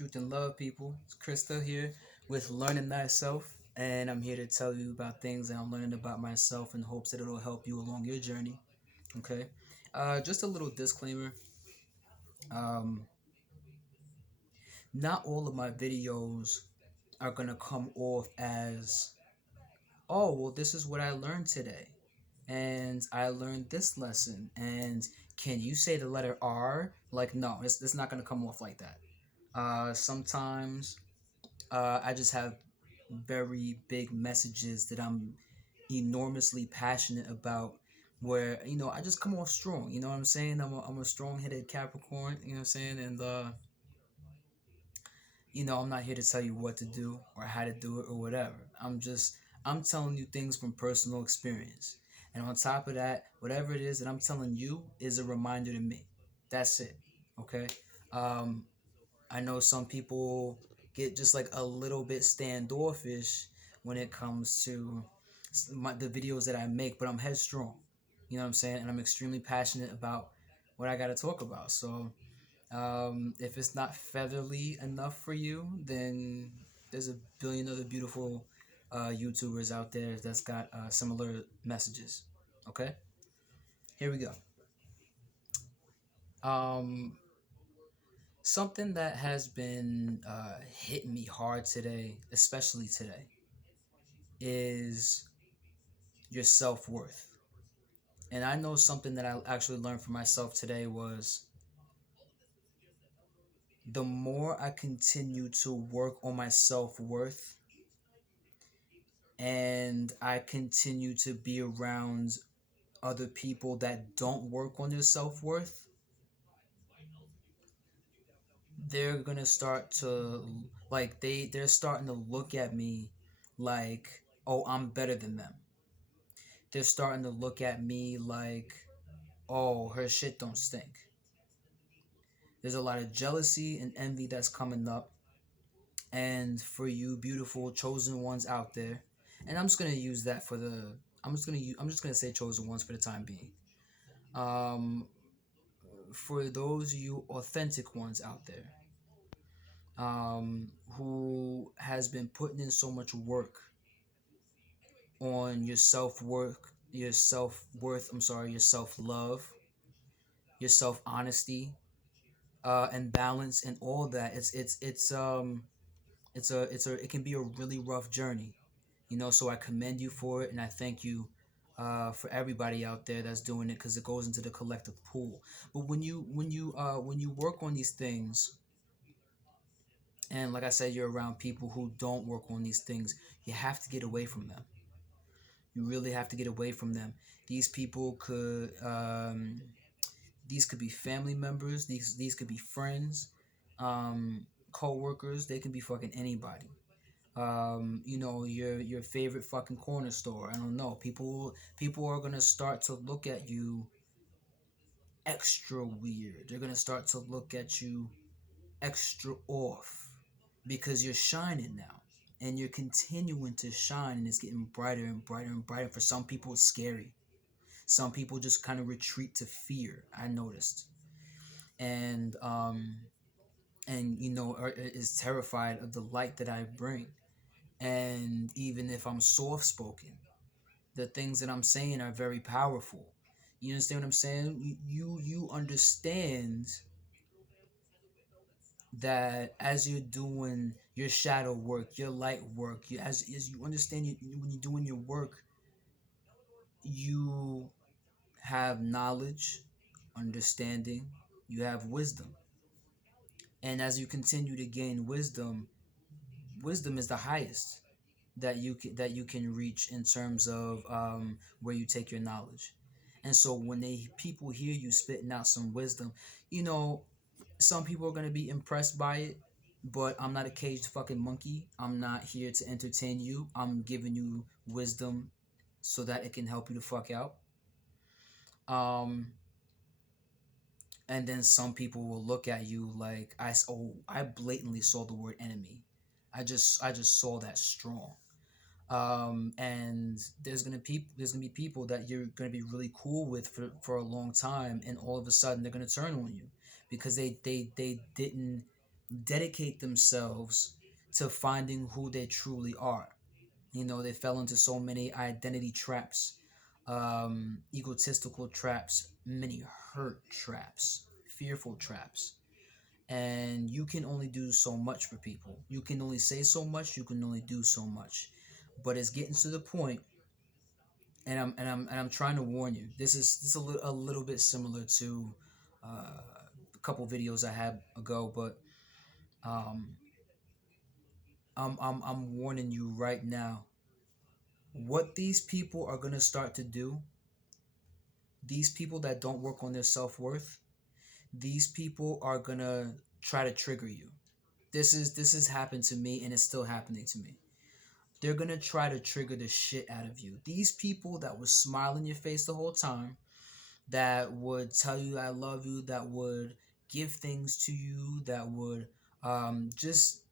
Truth and love, people. It's Krista here with Learning Thyself, and I'm here to tell you about things that I'm learning about myself in hopes that it'll help you along your journey. Okay. Just a little disclaimer. Um, Not all of my videos are gonna come off as, oh, well, this is what I learned today, and I learned this lesson, and can you say the letter R? Like, no, it's not gonna come off like that. Sometimes I just have very big messages that I'm enormously passionate about. Where I just come off strong. You know what I'm saying? I'm a strong-headed Capricorn. You know what I'm saying? And I'm not here to tell you what to do or how to do it or whatever. I'm telling you things from personal experience. And on top of that, whatever it is that I'm telling you is a reminder to me. That's it. Okay. Um, I know some people get just like a little bit standoffish when it comes to the videos that I make, but I'm headstrong. You know what I'm saying? And I'm extremely passionate about what I got to talk about. So if it's not featherly enough for you, then there's a billion other beautiful YouTubers out there that's got similar messages. Okay, here we go. Um, Something that has been hitting me hard today, especially today, is your self worth. And I know something that I actually learned for myself today was the more I continue to work on my self worth and I continue to be around other people that don't work on their self worth, they're gonna start to like they're starting to look at me like, oh, I'm better than them. They're starting to look at me like, oh, her shit don't stink. There's a lot of jealousy and envy that's coming up. And for you beautiful chosen ones out there, and I'm just gonna use that for the I'm just gonna say chosen ones for the time being. Um, for those of you authentic ones out there, who has been putting in so much work on your self worth, your self love, your self honesty, and balance, and all that. It can be a really rough journey, So I commend you for it, and I thank you for everybody out there that's doing it because it goes into the collective pool. But when you work on these things, and like I said, you're around people who don't work on these things, you have to get away from them. You really have to get away from them. These people could these could be family members. These could be friends, co-workers. They can be fucking anybody. Your favorite fucking corner store. I don't know. People are gonna start to look at you extra weird. They're gonna start to look at you extra off because you're shining now, and you're continuing to shine, and it's getting brighter and brighter and brighter. For some people, it's scary. Some people just kind of retreat to fear. I noticed, and is terrified of the light that I bring. And even if I'm soft spoken, the things that I'm saying are very powerful. You understand what I'm saying? You understand that as you're doing your shadow work, your light work, as you understand when you're doing your work, you have knowledge, understanding, you have wisdom. And as you continue to gain wisdom, wisdom is the highest that you can reach in terms of where you take your knowledge. And so when people hear you spitting out some wisdom, you know, some people are gonna be impressed by it, but I'm not a caged fucking monkey. I'm not here to entertain you. I'm giving you wisdom so that it can help you to fuck out. Um, and then some people will look at you like I blatantly saw the word enemy. I just saw that strong. And there's gonna be people that you're gonna be really cool with for a long time, and all of a sudden they're gonna turn on you because they didn't dedicate themselves to finding who they truly are. You know, they fell into so many identity traps, egotistical traps, many hurt traps, fearful traps. And you can only do so much for people. You can only say so much, you can only do so much. But it's getting to the point, and I'm trying to warn you. This is a little bit similar to a couple videos I had ago, but um, I'm warning you right now. What these people are gonna start to do, these people that don't work on their self worth, these people are gonna try to trigger you. This has happened to me, and it's still happening to me. They're gonna try to trigger the shit out of you. These people that would smile in your face the whole time, that would tell you I love you, that would give things to you, that would just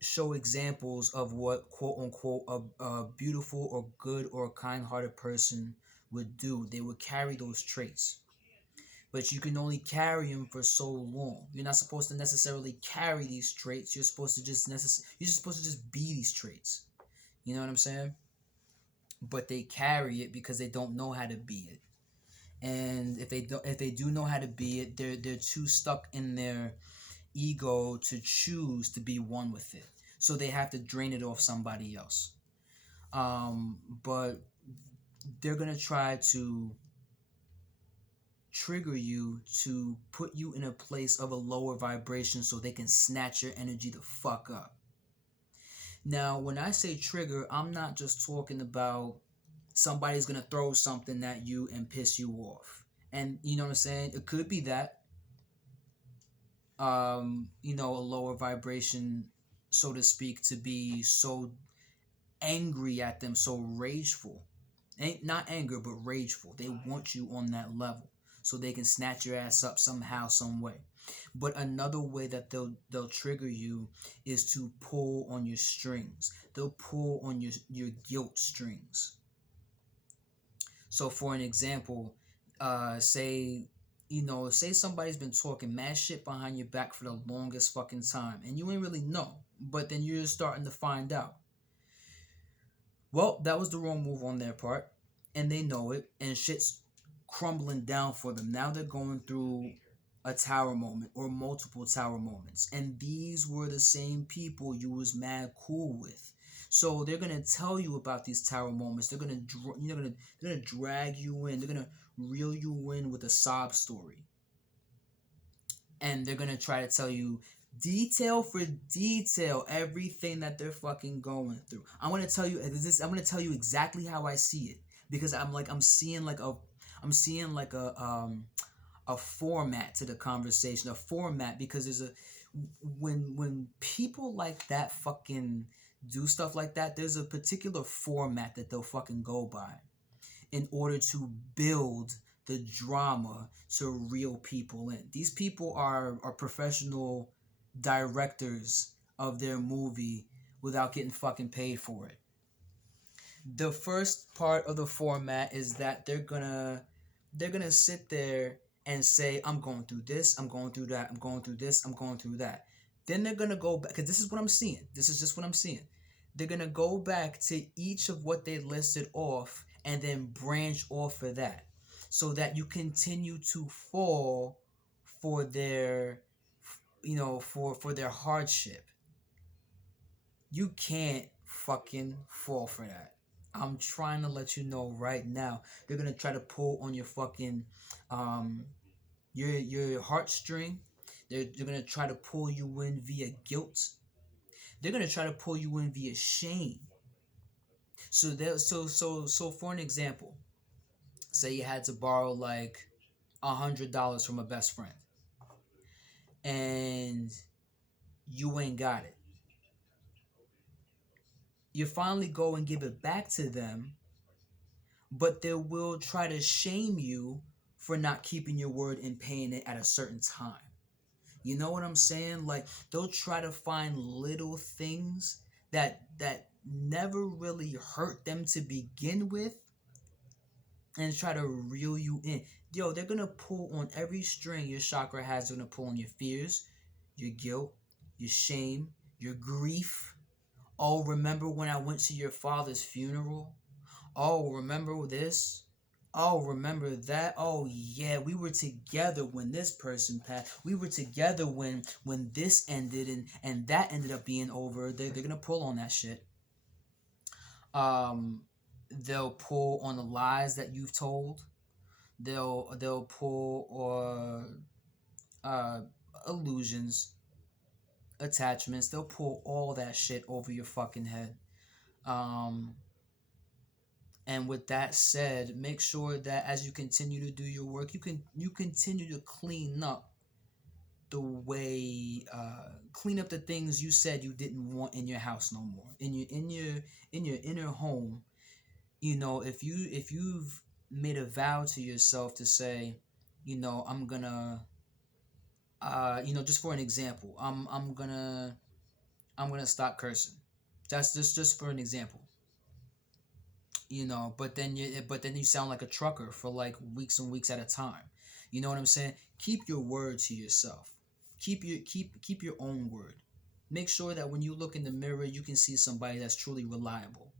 show examples of what quote unquote a beautiful or good or kind hearted person would do. They would carry those traits. But you can only carry them for so long. You're not supposed to necessarily carry these traits. You're just supposed to just be these traits. You know what I'm saying? But they carry it because they don't know how to be it. And if they do know how to be it, they're too stuck in their ego to choose to be one with it. So they have to drain it off somebody else. But they're gonna try to trigger you to put you in a place of a lower vibration so they can snatch your energy the fuck up. Now, when I say trigger, I'm not just talking about somebody's gonna throw something at you and piss you off. And you know what I'm saying? It could be that, a lower vibration, so to speak, to be so angry at them, so rageful. Ain't not anger, but rageful. They want you on that level so they can snatch your ass up somehow, some way. But another way that they'll trigger you is to pull on your strings. They'll pull on your guilt strings. So for an example, say somebody's been talking mad shit behind your back for the longest fucking time, and you ain't really know, but then you're starting to find out. Well, that was the wrong move on their part, and they know it, and shit's crumbling down for them. Now they're going through a tower moment or multiple tower moments, and these were the same people you was mad cool with. So they're gonna tell you about these tower moments. They're gonna drag you in. They're gonna reel you in with a sob story, and they're gonna try to tell you detail for detail everything that they're fucking going through. I'm gonna tell you exactly how I see it, because I'm seeing like a format to the conversation, a format, because there's a when people like that fucking do stuff like that, there's a particular format that they'll fucking go by in order to build the drama to reel people in. These people are professional directors of their movie without getting fucking paid for it. The first part of the format is that they're gonna sit there and say, I'm going through this, I'm going through that, I'm going through this, I'm going through that. Then they're gonna go back, because this is what I'm seeing. This is just what I'm seeing. They're gonna go back to each of what they listed off and then branch off of that, so that you continue to fall for their for their hardship. You can't fucking fall for that. I'm trying to let you know right now. They're gonna try to pull on your fucking um your heartstring. They're gonna try to pull you in via guilt. They're gonna try to pull you in via shame. So for an example, say you had to borrow like $100 from a best friend, and you ain't got it. You finally go and give it back to them, but they will try to shame you for not keeping your word and paying it at a certain time. You know what I'm saying? Like, they'll try to find little things that never really hurt them to begin with, and try to reel you in. Yo, they're gonna pull on every string your chakra has. They're gonna pull on your fears, your guilt, your shame, your grief. Oh, remember when I went to your father's funeral? Oh, remember this? Oh, remember that? Oh, yeah, we were together when this person passed. We were together when this ended and that ended up being over. They're gonna pull on that shit. Um, they'll pull on the lies that you've told. They'll pull or uh illusions, attachments. They'll pull all that shit over your fucking head. Um, And with that said, make sure that as you continue to do your work, you continue to clean up the way clean up the things you said you didn't want in your house no more. In your inner home, if you've made a vow to yourself to say, I'm gonna just for an example, I'm gonna stop cursing. That's just for an example. But then you sound like a trucker for like weeks and weeks at a time. You know what I'm saying? Keep your word to yourself. Keep your own word. Make sure that when you look in the mirror you can see somebody that's truly reliable.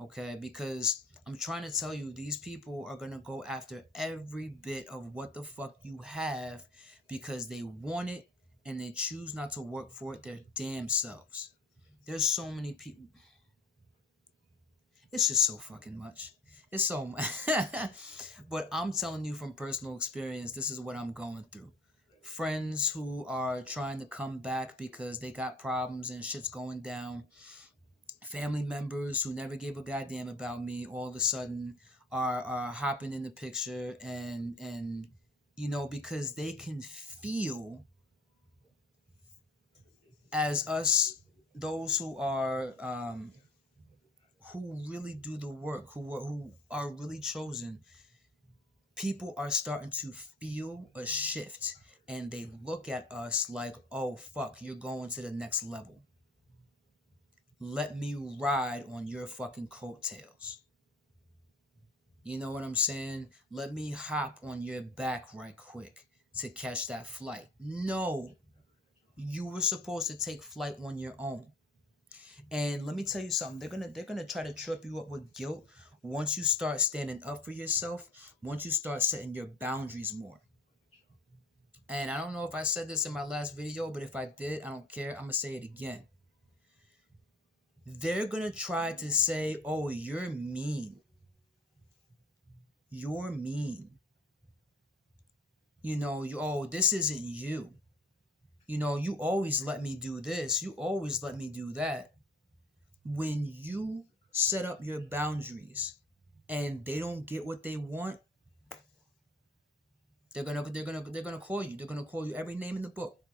Okay? Because I'm trying to tell you, these people are going to go after every bit of what the fuck you have because they want it and they choose not to work for it their damn selves. There's so many people. It's just so fucking much. It's so much. But I'm telling you from personal experience, this is what I'm going through. Friends who are trying to come back because they got problems and shit's going down. Family members who never gave a goddamn about me all of a sudden are hopping in the picture and because they can feel as us, those who really do the work, who are really chosen, people are starting to feel a shift and they look at us like, oh fuck, you're going to the next level. Let me ride on your fucking coattails. You know what I'm saying? Let me hop on your back right quick to catch that flight. No, you were supposed to take flight on your own. And let me tell you something. They're gonna try to trip you up with guilt once you start standing up for yourself. Once you start setting your boundaries more. And I don't know if I said this in my last video, but if I did, I don't care. I'm gonna say it again. They're gonna try to say, "Oh, you're mean. You're mean. Oh, this isn't you. You always let me do this. You always let me do that." When you set up your boundaries and they don't get what they want, they're gonna call you. They're gonna call you every name in the book.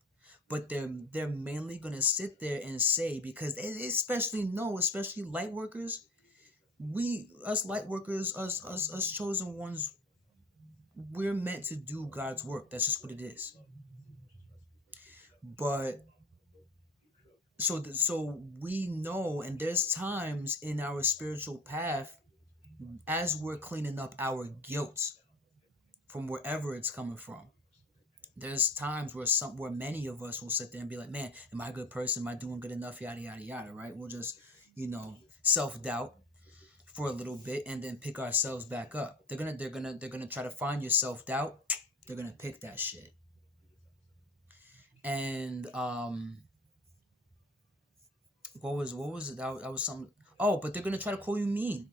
But they're mainly gonna sit there and say, because they especially know, especially light workers, us light workers, us chosen ones, we're meant to do God's work. That's just what it is. But so we know, and there's times in our spiritual path as we're cleaning up our guilt from wherever it's coming from. There's times where many of us will sit there and be like, man, am I a good person? Am I doing good enough? Yada yada yada, right? We'll just, self-doubt for a little bit and then pick ourselves back up. They're gonna try to find your self-doubt. They're gonna pick that shit. And what was it? That was something. Oh, but they're gonna try to call you mean.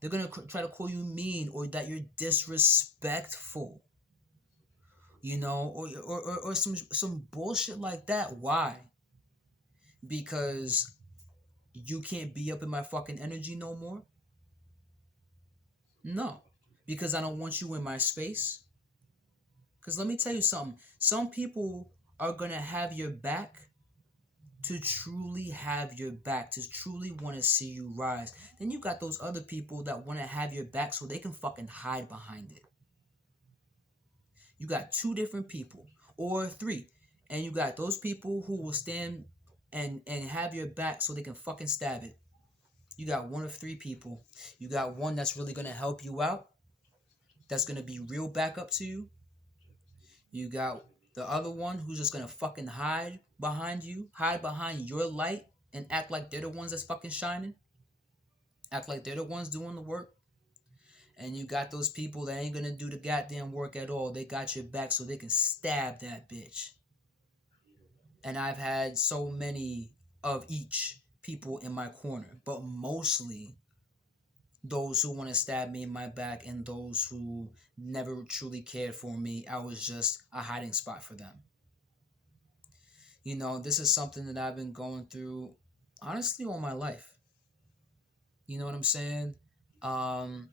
They're gonna try to call you mean, or that you're disrespectful. Or some bullshit like that. Why? Because you can't be up in my fucking energy no more? No. Because I don't want you in my space? Because let me tell you something. Some people are going to have your back to truly have your back, to truly want to see you rise. Then you got those other people that want to have your back so they can fucking hide behind it. You got two different people, or three. And you got those people who will stand and have your back so they can fucking stab it. You got one of three people. You got one that's really going to help you out, that's going to be real back up to you. You got The other one who's just gonna fucking hide behind you, hide behind your light, and act like they're the ones that's fucking shining, act like they're the ones doing the work. And you got those people that ain't gonna do the goddamn work at all. They got your back so they can stab that bitch. And I've had so many of each people in my corner, but mostly those who want to stab me in my back and those who never truly cared for me. I was just a hiding spot for them. You know, this is something that I've been going through honestly all my life. You know what I'm saying? Um,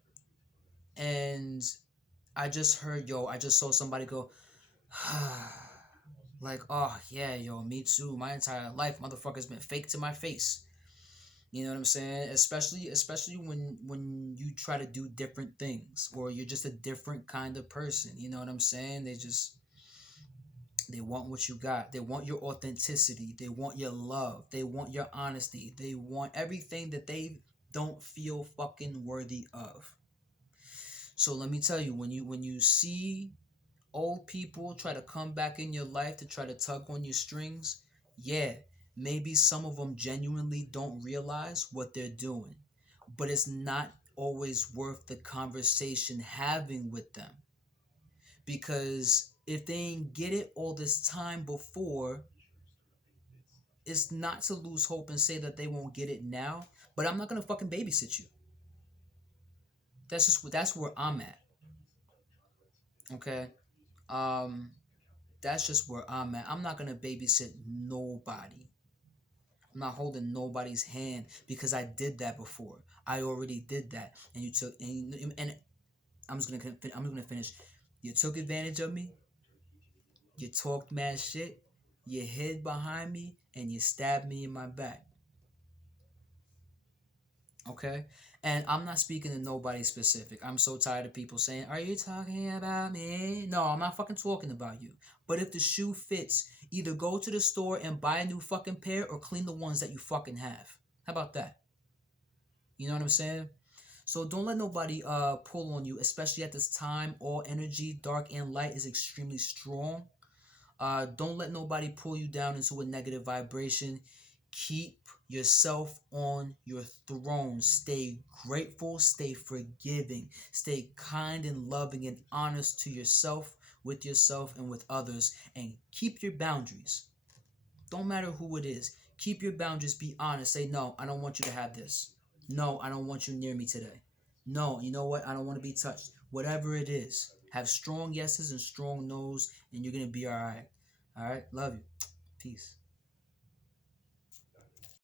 and I just heard, yo, I just saw somebody go, like, oh, yeah, yo, me too. My entire life, motherfucker's been fake to my face. You know what I'm saying? Especially when you try to do different things or you're just a different kind of person. You know what I'm saying? They want what you got. They want your authenticity. They want your love. They want your honesty. They want everything that they don't feel fucking worthy of. So let me tell you, when you see old people try to come back in your life to try to tug on your strings, yeah, maybe some of them genuinely don't realize what they're doing, but it's not always worth the conversation having with them, because if they ain't get it all this time before, it's not to lose hope and say that they won't get it now, but I'm not gonna fucking babysit you. That's where I'm at. Okay. um that's just where I'm at. I'm not gonna babysit nobody. I'm not holding nobody's hand because I did that before. I already did that, and you took and I'm just gonna finish. You took advantage of me. You talked mad shit. You hid behind me, and you stabbed me in my back. Okay, and I'm not speaking to nobody specific. I'm so tired of people saying, "Are you talking about me?" No, I'm not fucking talking about you. But if the shoe fits, either go to the store and buy a new fucking pair or clean the ones that you fucking have. How about that? You know what I'm saying? So don't let nobody pull on you, especially at this time. All energy, dark and light, is extremely strong. Don't let nobody pull you down into a negative vibration. Keep yourself on your throne. Stay grateful, stay forgiving, stay kind and loving and honest to yourself, with yourself, and with others. And keep your boundaries. Don't matter who it is. Keep your boundaries. Be honest. Say, no, I don't want you to have this. No, I don't want you near me today. No, you know what? I don't want to be touched. Whatever it is, have strong yeses and strong nos, and you're going to be all right. All right? Love you. Peace.